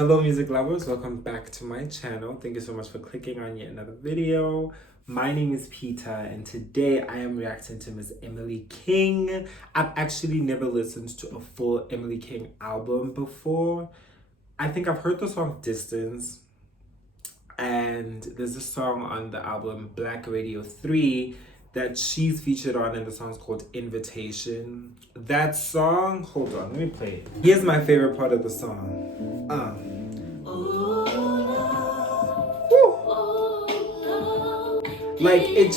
Hello music lovers, welcome back to my channel. Thank you so much for clicking on yet another video. My name is Peter and today I am reacting to Miss Emily King. I've actually never listened to a full Emily King album before. I think I've heard the song Distance, and there's a song on the album Black Radio 3 that she's featured on, and the song's called Invitation. That song, hold on, let me play it. Here's my favorite part of the song. Like, it's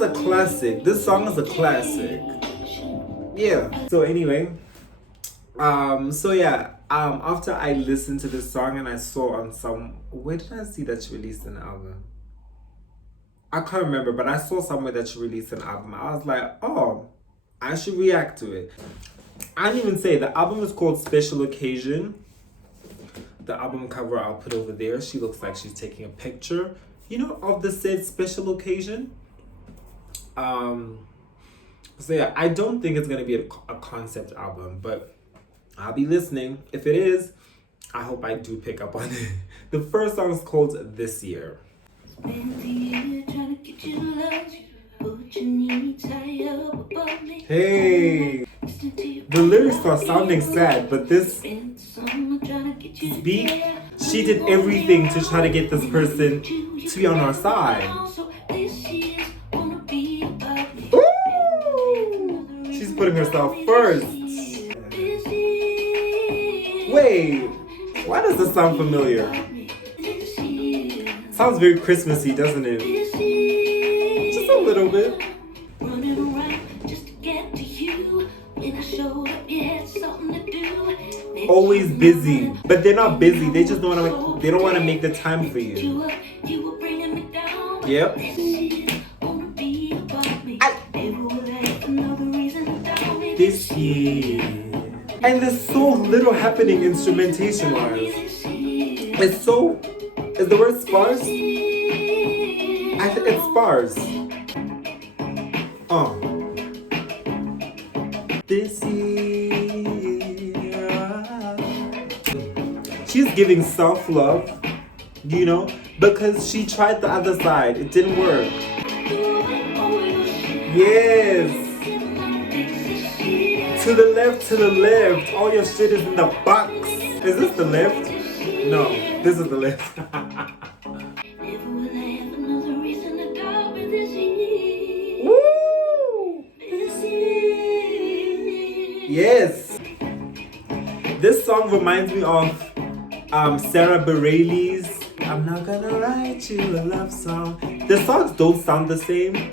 a classic. This song is a classic. Yeah. So anyway, after I listened to this song and I saw on where did I see that she released an album? I can't remember, but I saw somewhere that she released an album. I was like, oh, I should react to it. I didn't even say the album is called Special Occasion. The album cover I'll put over there. She looks like she's taking a picture, of the said Special Occasion. So yeah, I don't think it's gonna be a concept album, but I'll be listening. If it is, I hope I do pick up on it. The first song is called This Year. Hey, the lyrics are sounding sad, but this beat, she did everything to try to get this person to be on our side. Ooh, she's putting herself first. Wait, why does this sound familiar? Sounds very Christmassy, doesn't it? Just a little bit. Always busy, but they're not busy. They just don't want to make the time for you. Yep. This year, and there's so little happening instrumentation wise. Is the word sparse? I think it's sparse. This year, she's giving self-love, because she tried the other side. It didn't work. Yes. To the left. All your shit is in the box. Is this the left? No, this is the left. Woo! Yes. This song reminds me of Sarah Bareilles' I'm Not Gonna Write You a Love Song. The songs don't sound the same,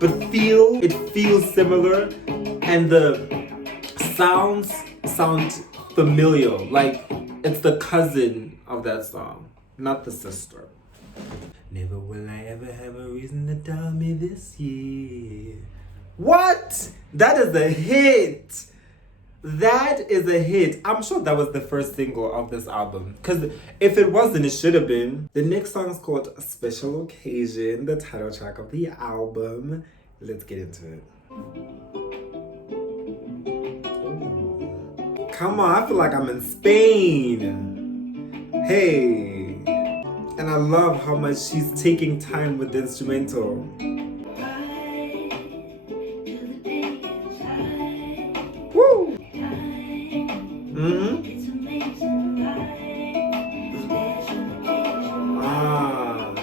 but it feels similar, and the sounds sound familiar. Like it's the cousin of that song, not the sister. Never will I ever have a reason to doubt me this year. What? That is a hit. That is a hit. I'm sure that was the first single of this album. Because if it wasn't, it should have been. The next song is called Special Occasion, the title track of the album. Let's get into it. Ooh. Come on, I feel like I'm in Spain. Hey. And I love how much she's taking time with the instrumental. Woo!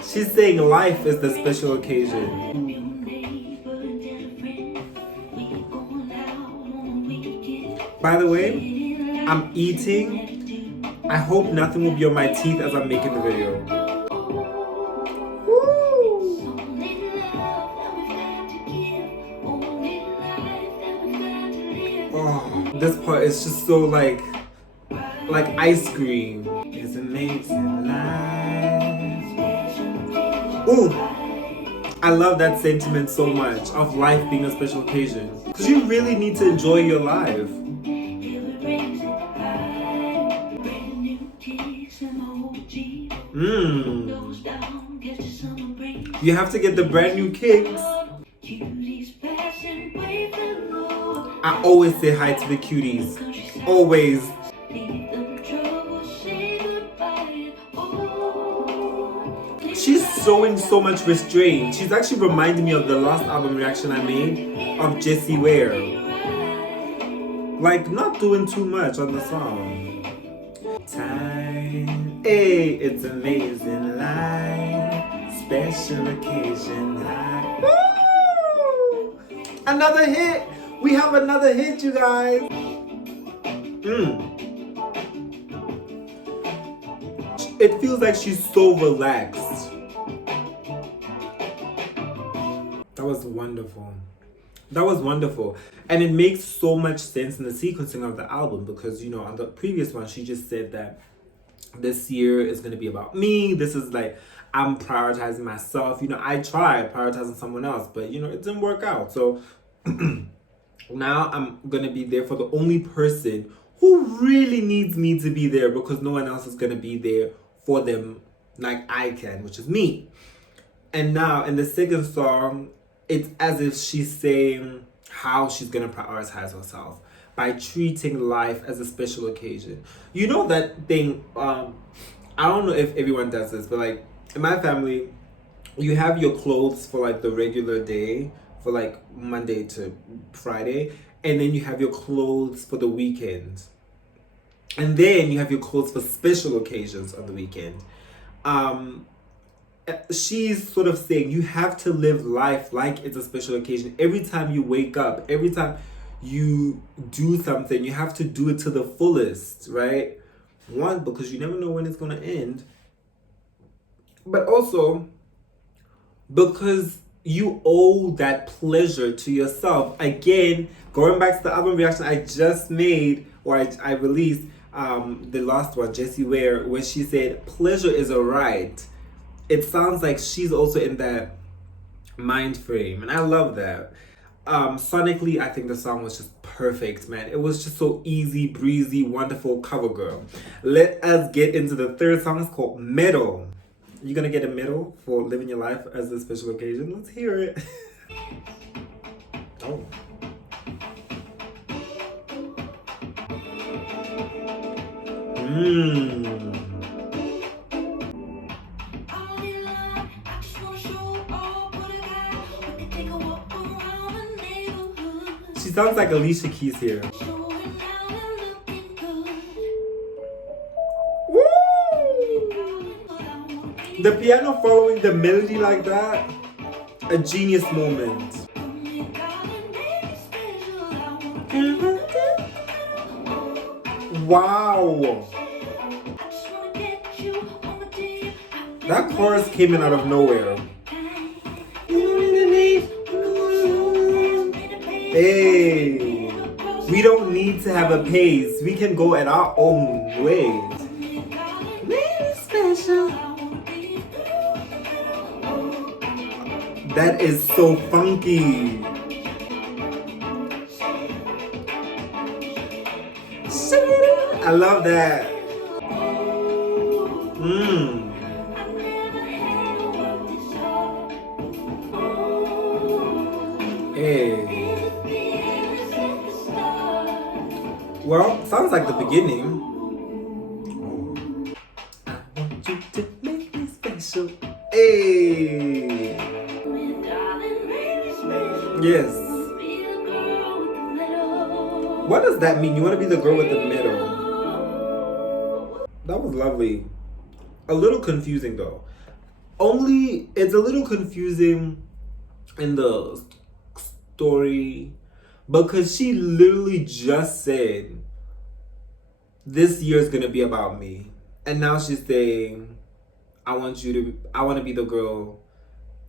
She's saying life is the special occasion. By the way, I'm eating. I hope nothing will be on my teeth as I'm making the video. Oh, this part is just so like ice cream. It's amazing life. Ooh, I love that sentiment so much of life being a special occasion. Because you really need to enjoy your life. You have to get the brand new kicks. I always say hi to the cuties. Always. She's showing so much restraint. She's actually reminding me of the last album reaction I made of Jessie Ware. Like, not doing too much on the song. Time, hey, it's amazing life, special occasion night. Woo! Another hit! We have another hit, you guys! It feels like she's so relaxed. That was wonderful. That was wonderful. And it makes so much sense in the sequencing of the album because, you know, on the previous one, she just said that this year is going to be about me. This is like, I'm prioritizing myself. You know, I tried prioritizing someone else, but, you know, it didn't work out. So now I'm going to be there for the only person who really needs me to be there because no one else is going to be there for them like I can, which is me. And now in the second song, it's as if she's saying how she's going to prioritize herself by treating life as a special occasion. You know that thing, I don't know if everyone does this, but like in my family, you have your clothes for like the regular day, for like Monday to Friday, and then you have your clothes for the weekend. And then you have your clothes for special occasions on the weekend. She's sort of saying you have to live life like it's a special occasion. Every time you wake up, every time you do something, you have to do it to the fullest, right? One, because you never know when it's going to end. But also, because you owe that pleasure to yourself. Again, going back to the album reaction I just made, or I released, the last one, Jessie Ware, where she said, pleasure is a right. It sounds like she's also in that mind frame. And I love that. Sonically, I think the song was just perfect, man. It was just so easy, breezy, wonderful, cover girl. Let us get into the third song. It's called Medal. You're gonna get a medal for living your life as a special occasion. Let's hear it. Oh. She sounds like Alicia Keys here. Woo! The piano following the melody like that, a genius moment. Wow! That chorus came in out of nowhere. Hey, we don't need to have a pace. We can go at our own way. That is so funky. I love that. Hey. Well, sounds like the beginning. I want you to make me special. Hey. Yes. What does that mean? You want to be the girl with the medal? That was lovely. A little confusing though. It's a little confusing in the story because she literally just said this year is gonna be about me, and now she's saying I want to be the girl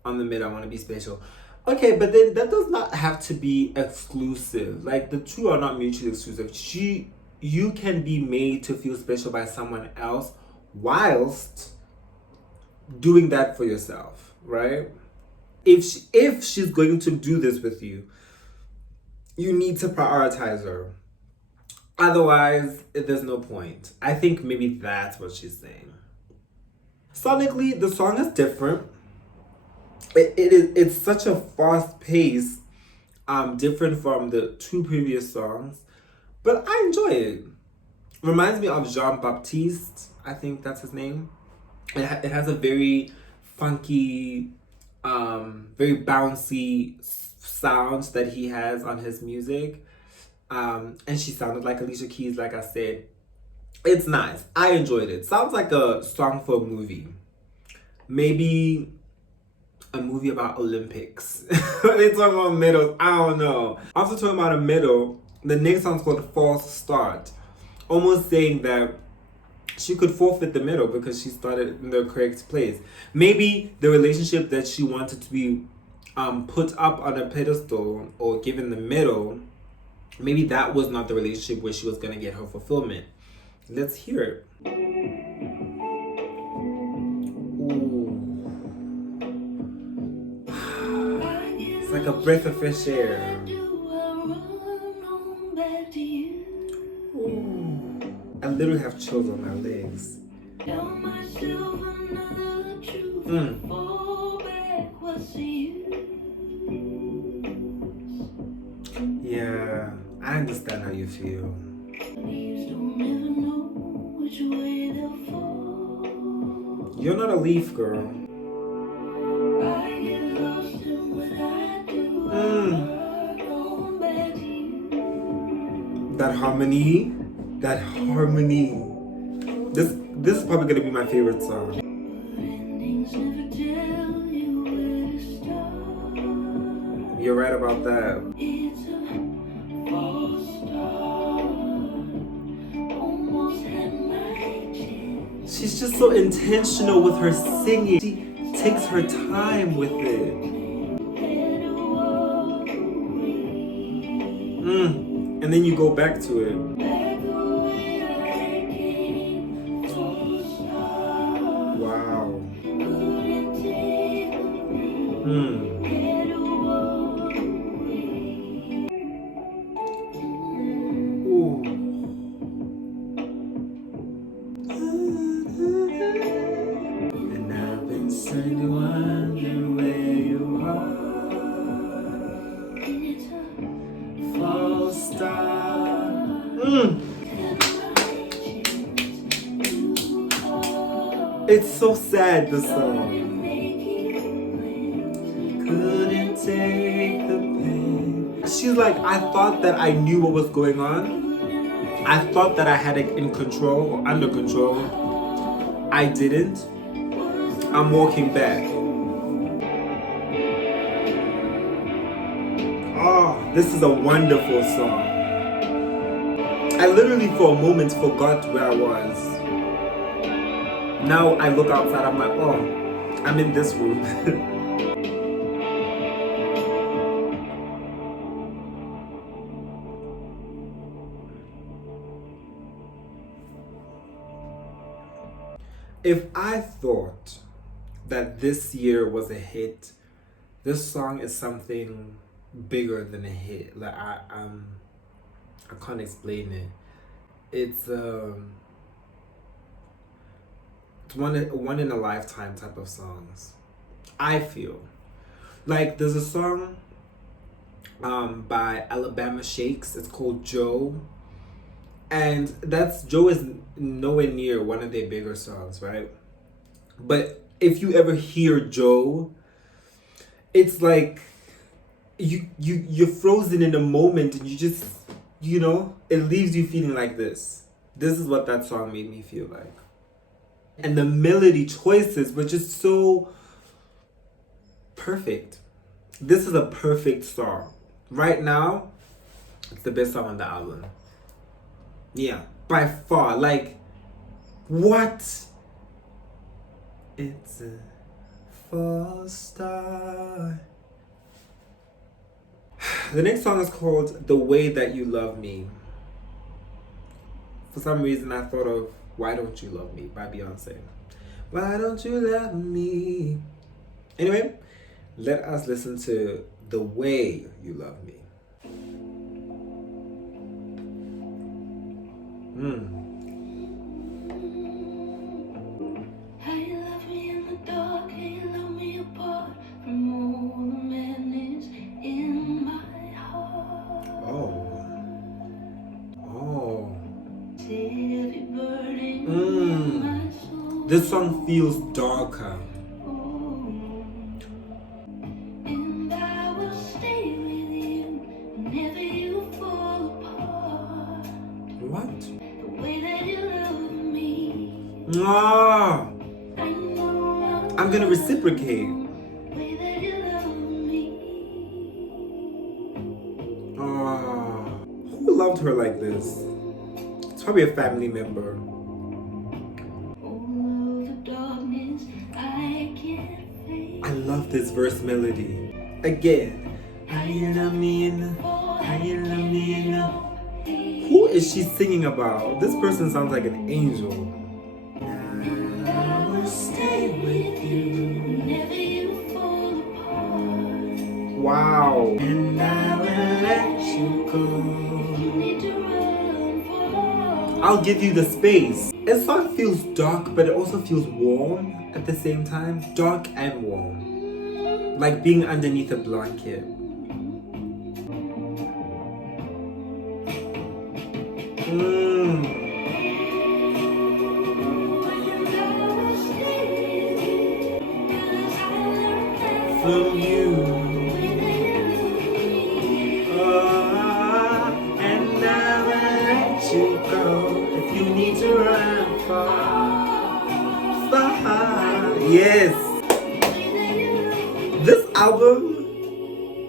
on the mid. I want to be special. Okay, but then that does not have to be exclusive. Like the two are not mutually exclusive. You can be made to feel special by someone else whilst doing that for yourself, right? If she's going to do this with you, you need to prioritize her. Otherwise, there's no point. I think maybe that's what she's saying. Sonically, the song is different. It's such a fast pace, different from the two previous songs, but I enjoy it. Reminds me of Jean Baptiste, I think that's his name. It has a very funky, very bouncy sounds that he has on his music. And she sounded like Alicia Keys, like I said. It's nice. I enjoyed it. Sounds like a song for a movie. Maybe a movie about Olympics. They talk about medals. I don't know. After talking about a medal, the next song's called False Start. Almost saying that she could forfeit the medal because she started in the correct place. Maybe the relationship that she wanted to be put up on a pedestal or given the medal, maybe that was not the relationship where she was going to get her fulfillment. Let's hear it. Ooh. It's like a breath of fresh air. Ooh. I literally have chills on my legs. Yeah, I understand how you feel. You're not a leaf, girl. That harmony. This is probably gonna be my favorite song. You're right about that. She's just so intentional with her singing. She takes her time with it. And then you go back to it. Wow. Ooh. And I've been sitting wondering where you are. False start. It's so sad, the song. Couldn't take the pain. She's like, I thought that I knew what was going on. I thought that I had it in control or under control. I didn't. I'm walking back. Oh, this is a wonderful song. I literally for a moment forgot where I was. Now I look outside, I'm like, oh, I'm in this room. If I thought that this year was a hit, this song is something bigger than a hit. Like I can't explain it. It's one in a lifetime type of songs. I feel like there's a song by Alabama Shakes. It's called Joe. And Joe is nowhere near one of their bigger songs, right? But if you ever hear Joe, it's like you're frozen in a moment and you just, it leaves you feeling like this. This is what that song made me feel like. And the melody choices were just so perfect. This is a perfect song. Right now, it's the best song on the album. Yeah, by far. Like, what? It's a false start. The next song is called The Way That You Love Me. For some reason, I thought of Why Don't You Love Me by Beyonce. Why don't you love me? Anyway, let us listen to The Way You Love Me. How you love me in the dark, how you love me apart from all the madness in my heart. This song feels darker. Ah, I know I'm gonna reciprocate. the way that you love me. Ah, who loved her like this? It's probably a family member. All of the darkness I can't face. I love this verse melody. Again. How you love me in the, how you love me in the. Who is she singing about? This person sounds like an angel. I will stay with you. Whenever you fall apart. Wow. And I will let you go. You need to run far. I'll give you the space. This song feels dark, but it also feels warm at the same time. Dark and warm. Like being underneath a blanket. From you. And I will let you go if you need to run far. Yes. This album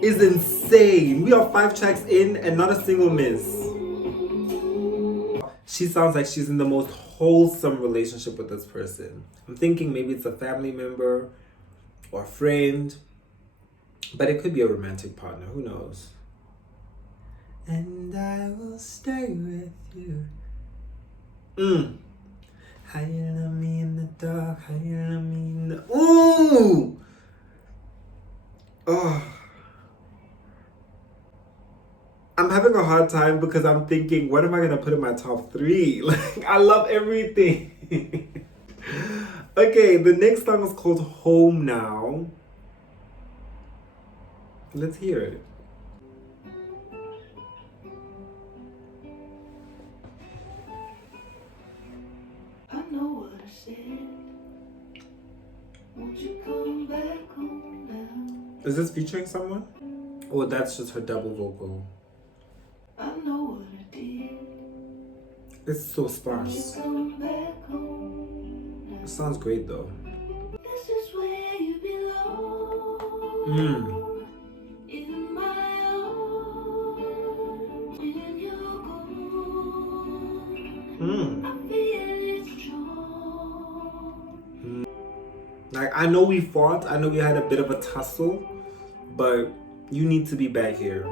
is insane. We are 5 tracks in and not a single miss. She sounds like she's in the most wholesome relationship with this person. I'm thinking maybe it's a family member or a friend, but it could be a romantic partner. Who knows? And I will stay with you. How you love me in the dark, how you love me in the... Ooh! Oh. I'm having a hard time because I'm thinking, what am I gonna put in my top 3? Like, I love everything. Okay, the next song is called Home Now. Let's hear it. I know what I said. Won't you come back home now? Is this featuring someone? Or that's just her double vocal? I know what I did. It's so Won't you sparse. come back home now? It sounds great though. This is where you belong. In my arms. When you're gone, I feel it strong. Like, I know we fought, I know we had a bit of a tussle, but you need to be back here.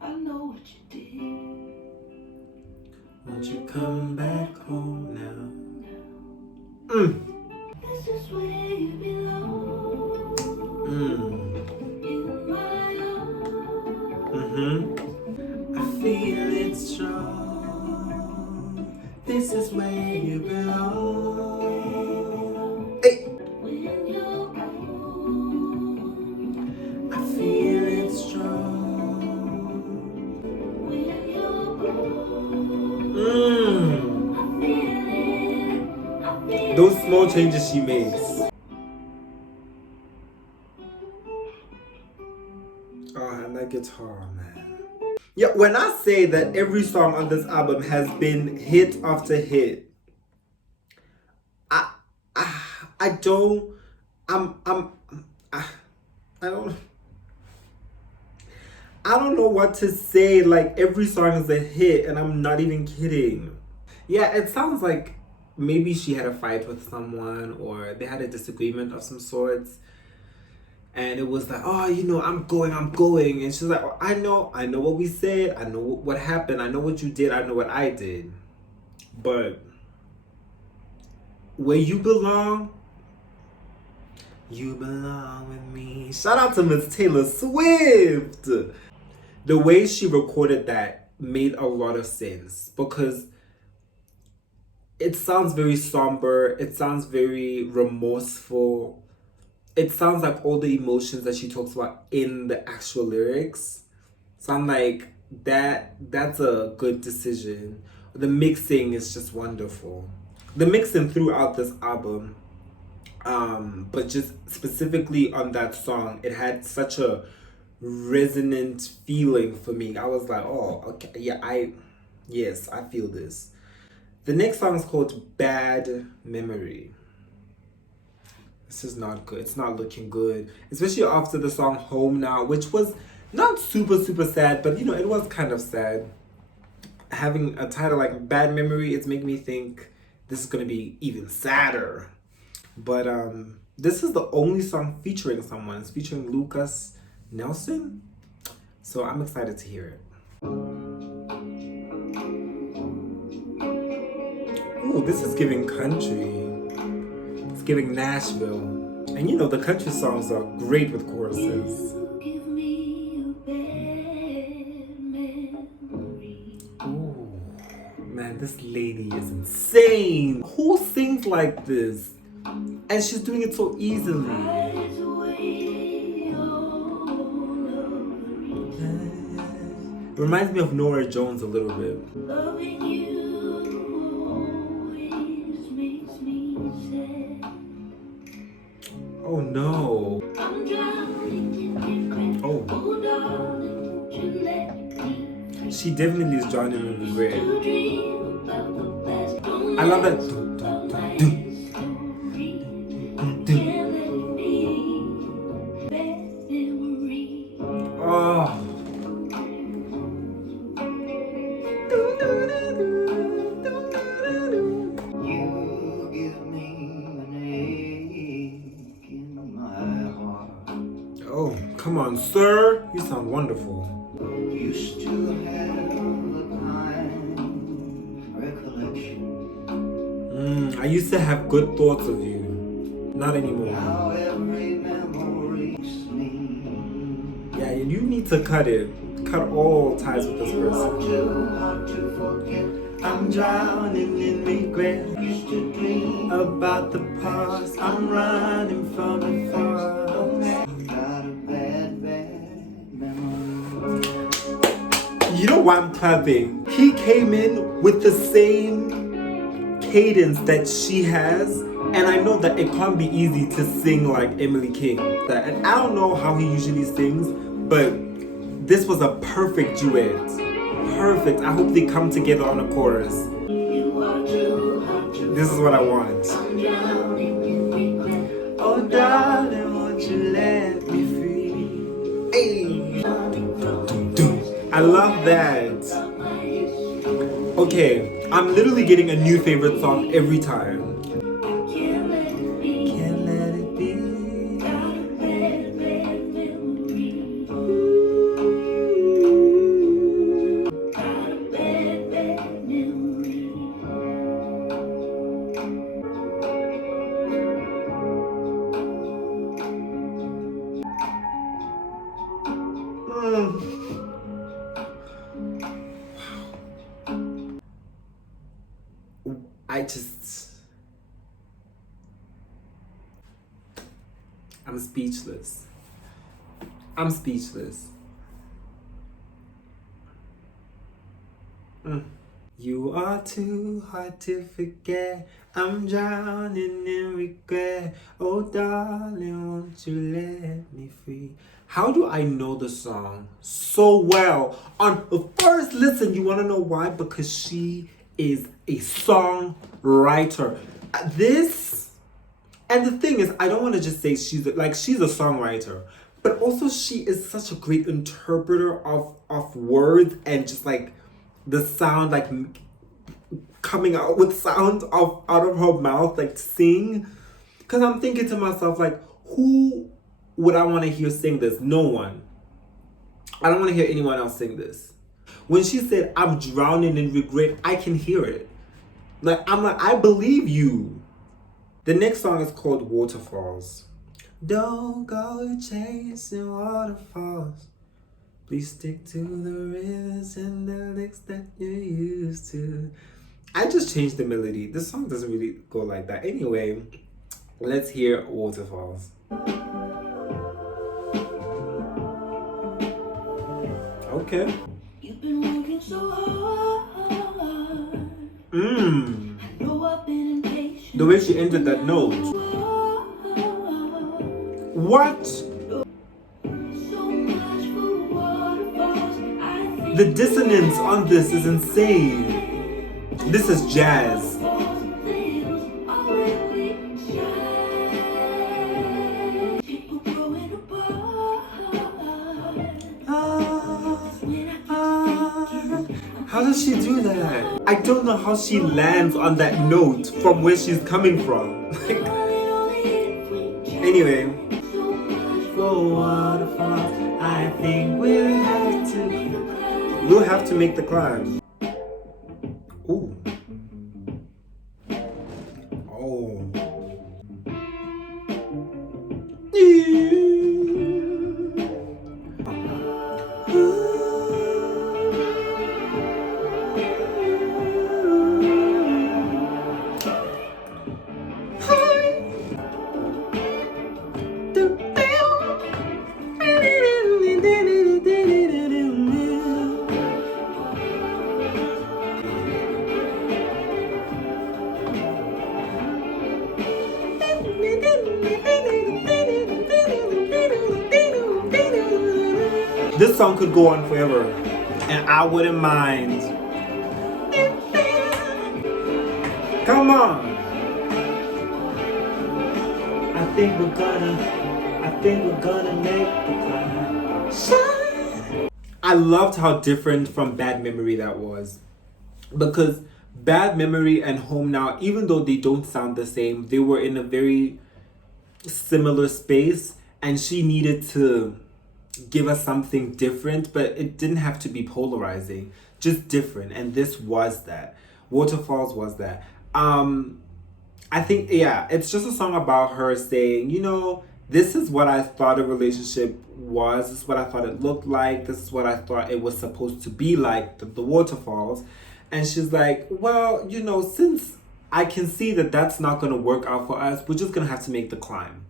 I know what you did. Won't you come back home now? This is where you belong. In my arms. I feel it strong. This is where you belong. Hey. When you're gone, I feel it strong. when you're gone, I feel it. Those small changes she makes. Oh, and that guitar, man. Yeah, when I say that every song on this album has been hit after hit, I don't know what to say. Like, every song is a hit, and I'm not even kidding. Yeah, it sounds like maybe she had a fight with someone, or they had a disagreement of some sorts. And it was like, oh, I'm going. And she's like, oh, I know what we said. I know what happened. I know what you did. I know what I did. But where you belong with me. Shout out to Miss Taylor Swift. The way she recorded that made a lot of sense, because it sounds very somber. It sounds very remorseful. It sounds like all the emotions that she talks about in the actual lyrics. So I'm like, that's a good decision. The mixing is just wonderful. The mixing throughout this album, but just specifically on that song, it had such a resonant feeling for me. I was like, oh, okay, yeah, I feel this. The next song is called Bad Memory. This is not good. It's not looking good. Especially after the song Home Now, which was not super, super sad, but it was kind of sad. Having a title like Bad Memory, it's making me think this is going to be even sadder. But this is the only song featuring someone. It's featuring Lucas Nelson. So I'm excited to hear it. Ooh, this is giving country. It's giving Nashville. And the country songs are great with choruses. You give me a bad memory. Ooh, man, this lady is insane. Who sings like this? And she's doing it so easily. Hides away all of the reasons. Reminds me of Nora Jones a little bit. Loving you always makes me sad. Oh no. I'm drowning in regret. Oh. Oh darling, won't you let me She definitely is drowning in regret. to dream about the past? Don't I love that. about my history. Can't let it be bad memory. Oh. You give me an ache in my heart. Oh, come on, sir. You sound wonderful. Used to have a kind recollection. I used to have good thoughts of you. Not anymore. Now every memory's me. Yeah, you need to cut it. Cut all ties with this person. Too hard to forget. I'm drowning in regret. Used to dream About the past, I'm running from the past. got a bad, bad memory. You know why I'm clapping? He came in with the same cadence that she has, and I know that it can't be easy to sing like Emily King. And I don't know how he usually sings, but this was a perfect duet. Perfect. I hope they come together on a chorus. You are too hard to This is what I want. I'm drowning in regret. Oh darling, won't you let me free? Hey. I love that. Okay, I'm literally getting a new favorite song every time. Can't let it be. Can't let it be. Got a bad, bad memory. Got a bad, bad memory. I'm speechless. I'm speechless. You are too hard to forget. I'm drowning in regret. Oh darling, won't you let me free? How do I know the song so well? On the first listen, you want to know why? Because she is a songwriter. And the thing is, I don't want to just say she's a songwriter, but also she is such a great interpreter of words and just like the sound, like coming out with sound out of her mouth, like sing. Because I'm thinking to myself, like, who would I want to hear sing this? No one. I don't want to hear anyone else sing this. When she said, I'm drowning in regret, I can hear it. I'm like, I believe you. The next song is called Waterfalls. Don't go chasing waterfalls. Please stick to the rivers and the licks that you're used to. I just changed the melody. This song doesn't really go like that. Anyway, let's hear Waterfalls. Okay. You've been working so hard. I know I've been impatient. The way she ended that note. What? So much for waterfalls. I think The dissonance on this is insane. This is jazz. How does she do that? I don't know how she lands on that note from where she's coming from. Anyway. For waterfalls, I think we'll have to make the climb. Ooh. Oh. This song could go on forever, and I wouldn't mind. Come on. I think we're gonna make the climb. Shine. I loved how different from Bad Memory that was, because Bad Memory and Home Now, even though they don't sound the same, they were in a very similar space, and she needed to give us something different, but it didn't have to be polarizing, just different. And this was that. Waterfalls was that. I think, yeah, it's just a song about her saying, you know, this is what I thought a relationship was, this is what I thought it looked like, this is what I thought it was supposed to be like, the waterfalls. And she's like, well, you know, since I can see that that's not going to work out for us, we're just going to have to make the climb.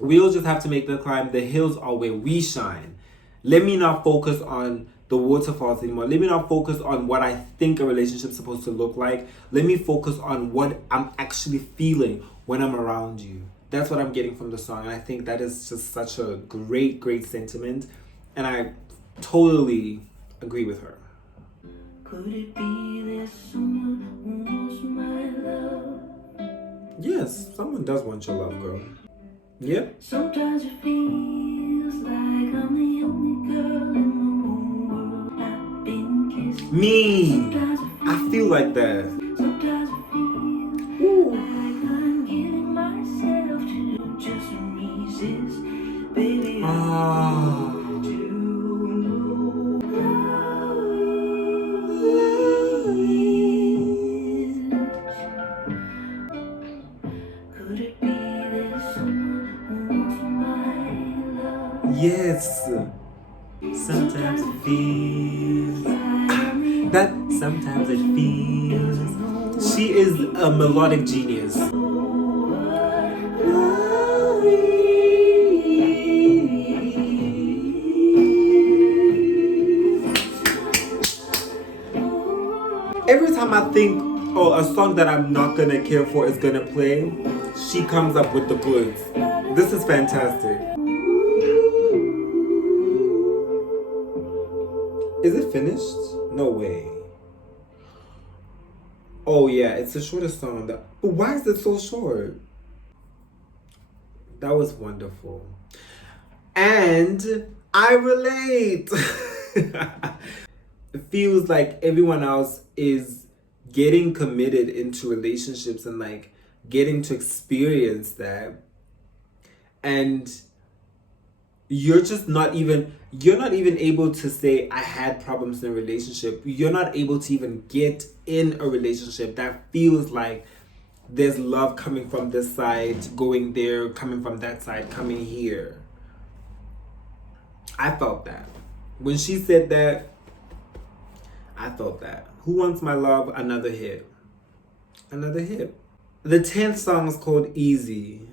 We'll just have to make the climb. The hills are where we shine. Let me not focus on the waterfalls anymore. Let me not focus on what I think a relationship's supposed to look like. Let me focus on what I'm actually feeling when I'm around you. That's what I'm getting from the song. And I think that is just such a great, great sentiment. And I totally agree with her. Could it be there's someone who wants my love? Yes, someone does want your love, girl. Yep. Sometimes it feels like I'm the only girl in the whole world I've been kissed. Me. I feel like that. Sometimes it feels like I'm giving myself to just resist. Baby, I want to know love is. Could it be there's someone who wants my love? Yes. Sometimes it feels that sometimes it feels. She is a melodic genius. Every time I think, oh, a song that I'm not gonna care for is gonna play, she comes up with the goods. This is fantastic. Is it finished? No way. Oh yeah, it's the shortest song. Why is it so short? That was wonderful. And I relate. It feels like everyone else is getting committed into relationships and like getting to experience that. And you're not even able to say I had problems in a relationship. You're not able to even get in a relationship that feels like there's love coming from this side, going there, coming from that side, coming here. I felt that. When she said that, I felt that. Who Wants My Love? Another hit. Another hit. The 10th song is called Easy.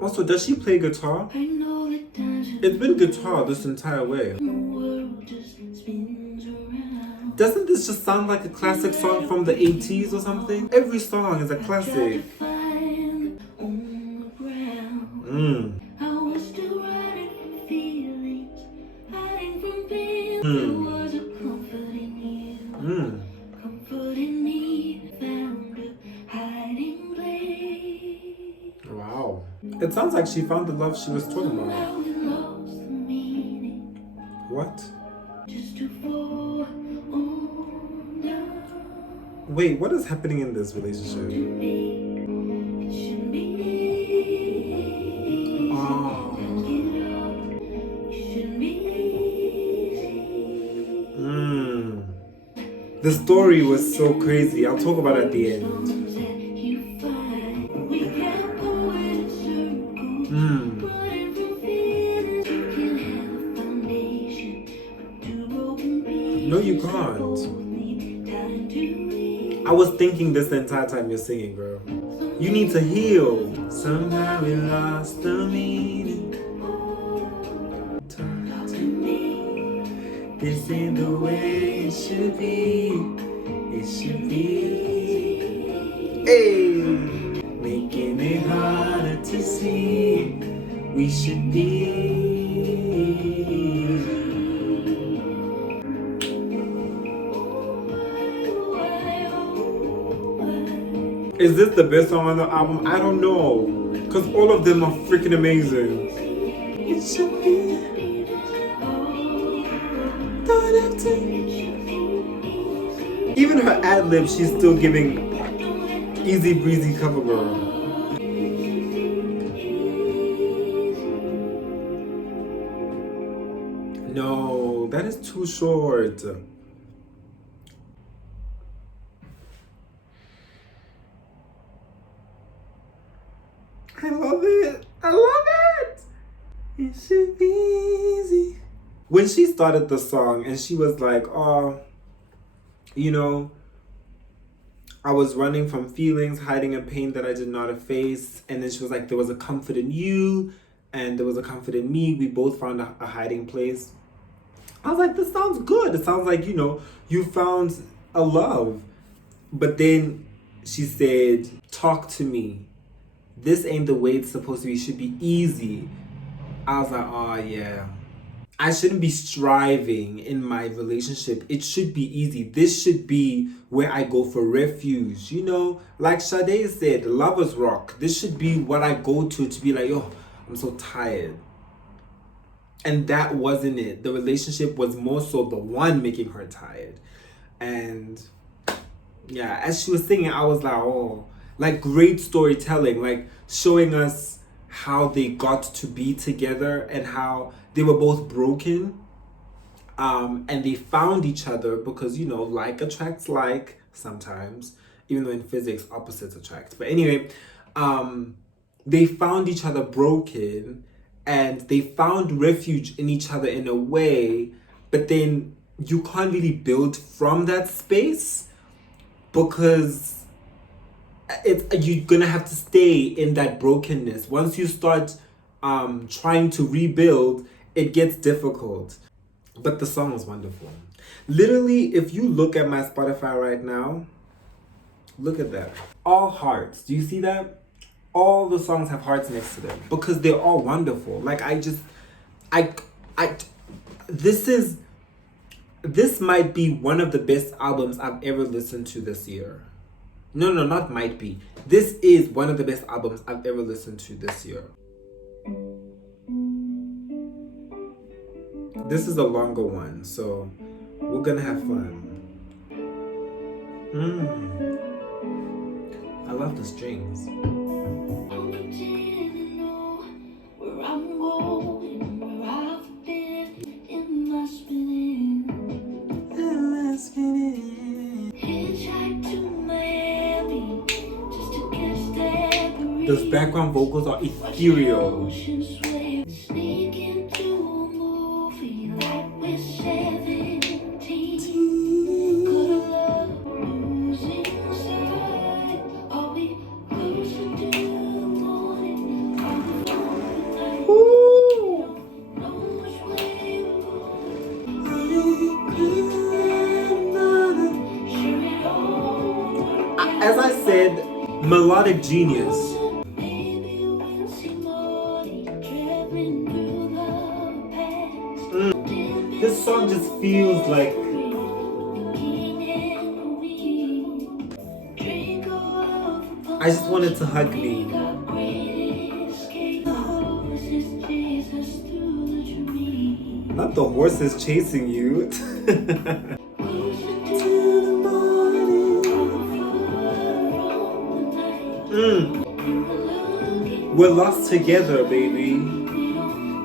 Also, does she play guitar? I know that It's been guitar this entire way. the world just spins around. Doesn't this just sound like a classic song from the 80s or something? Every song is a classic. Find on the ground. I was still running from feelings, hiding from pain. Mm. Comfort in me, found a hiding place. Wow. It sounds like she found the love she was talking about. Now we lost the meaning, What? just to fall on down. Wait, what is happening in this relationship? It should be easy. Oh. Get up. It should be easy. Mm. The story was so crazy. I'll talk about it at the end. Songs that you find. We can go in circles. Mm. Running from feelings. You can have a foundation. But two broken pieces. No, you can't. both need time to heal. I was thinking this the entire time you're singing, girl. You need to heal. Somehow we lost the meaning. Talk to me. This ain't the way it should be. It should be. Hey, making it harder to see. We should be. Is this the best song on the album? I don't know. Because all of them are freaking amazing. It should be. Even her ad-lib, she's still giving easy breezy cover girl. No, that is too short. I love it. I love it. It should be easy. When she started the song and she was like, oh, you know, I was running from feelings, hiding a pain that I did not efface. And then she was like, there was a comfort in you and there was a comfort in me. We both found a hiding place. I was like, this sounds good. It sounds like, you know, you found a love. But then she said, talk to me. This ain't the way it's supposed to be. It should be easy. I was like, oh, yeah. I shouldn't be striving in my relationship. It should be easy. This should be where I go for refuge. You know, like Sade said, Lover's Rock. This should be what I go to be like, oh, I'm so tired. And that wasn't it. The relationship was more so the one making her tired. And yeah, as she was singing, I was like, oh, like great storytelling, like showing us how they got to be together and how they were both broken. And they found each other because, you know, like attracts like sometimes, even though in physics opposites attract. But anyway, they found each other broken and they found refuge in each other in a way, but then you can't really build from that space because you're gonna have to stay in that brokenness. Once you start trying to rebuild, it gets difficult. But the song was wonderful. Literally, if you look at my Spotify right now, look at that. All hearts. Do you see that? All the songs have hearts next to them because they're all wonderful. Like this might be one of the best albums I've ever listened to this year. No, not might be. This is one of the best albums I've ever listened to this year. This is a longer one, so we're gonna have fun. I love the strings. I'm pretending to know where I'm going, where I've been in my spinning. Hitchhike to Miami just to catch that breeze. Those background vocals are ethereal. Ocean sway, sneak into a movie like we're 17. Could love losing sight. Are we close until the morning? Are we open night? Ooh. Know which way we're going. Sure it all worked out. As I said, melodic genius. Maybe we'll see Marty traveling through the past. This song just feels like I just wanted to hug me. Not the horses chasing you. We're lost together, baby.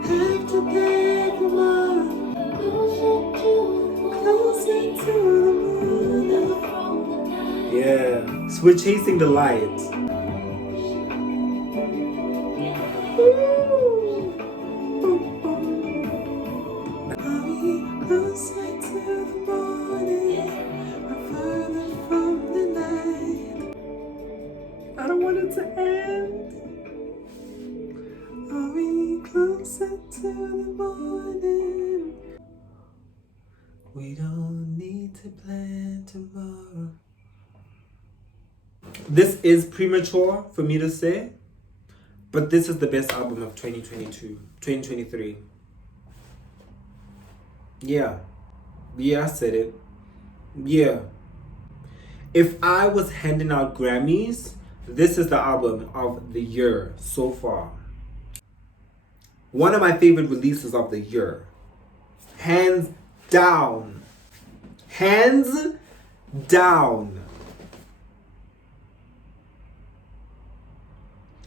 Have to take them all closer to the moon. Yeah, so we're chasing the light. Are we closer to the morning or further from the night? I don't want it to end. Are we closer to the morning? We don't need to plan tomorrow. This is premature for me to say, but this is the best album of 2023. Yeah, I said it. Yeah. If I was handing out Grammys, this is the album of the year so far. One of my favorite releases of the year. Hands down. Hands down.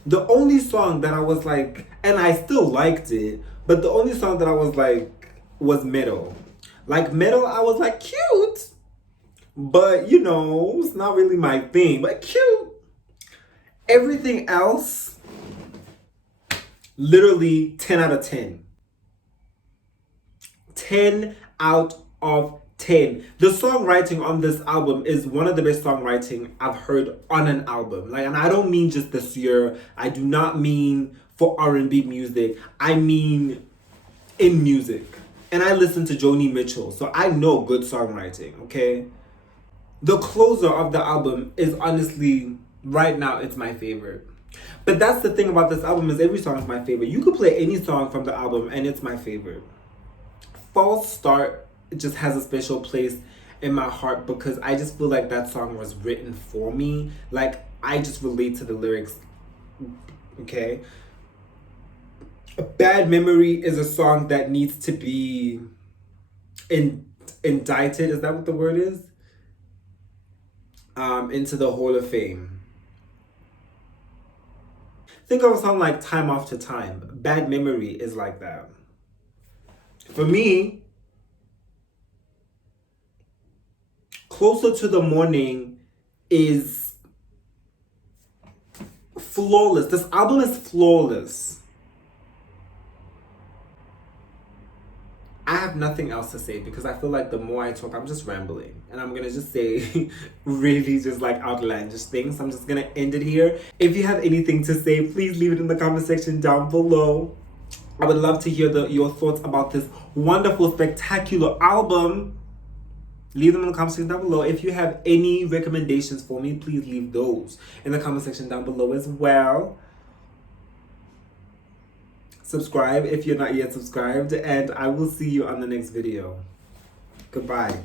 The only song that I was like, and I still liked it, but the only song that I was like was Metal. Like Metal, I was like, cute. But, you know, it's not really my thing, but cute. Everything else, literally 10 out of 10. 10 out of 10. The songwriting on this album is one of the best songwriting I've heard on an album. Like, and I don't mean just this year. I do not mean for R&B music. I mean in music. And I listen to Joni Mitchell, so I know good songwriting, okay? The closer of the album is honestly, right now, it's my favorite. But that's the thing about this album is every song is my favorite. You could play any song from the album and it's my favorite. False Start just has a special place in my heart because I just feel like that song was written for me. Like, I just relate to the lyrics, okay? Bad Memory is a song that needs to be indicted, is that what the word is? Into the Hall of Fame. Think of a song like Time After Time. Bad Memory is like that. For me, Closer to the Morning is flawless. This album is flawless. I have nothing else to say because I feel like the more I talk, I'm just rambling. And I'm gonna just say really just like outlandish things. So I'm just gonna end it here. If you have anything to say, please leave it in the comment section down below. I would love to hear your thoughts about this wonderful, spectacular album. Leave them in the comment section down below. If you have any recommendations for me, please leave those in the comment section down below as well. Subscribe if you're not yet subscribed, and I will see you on the next video. Goodbye.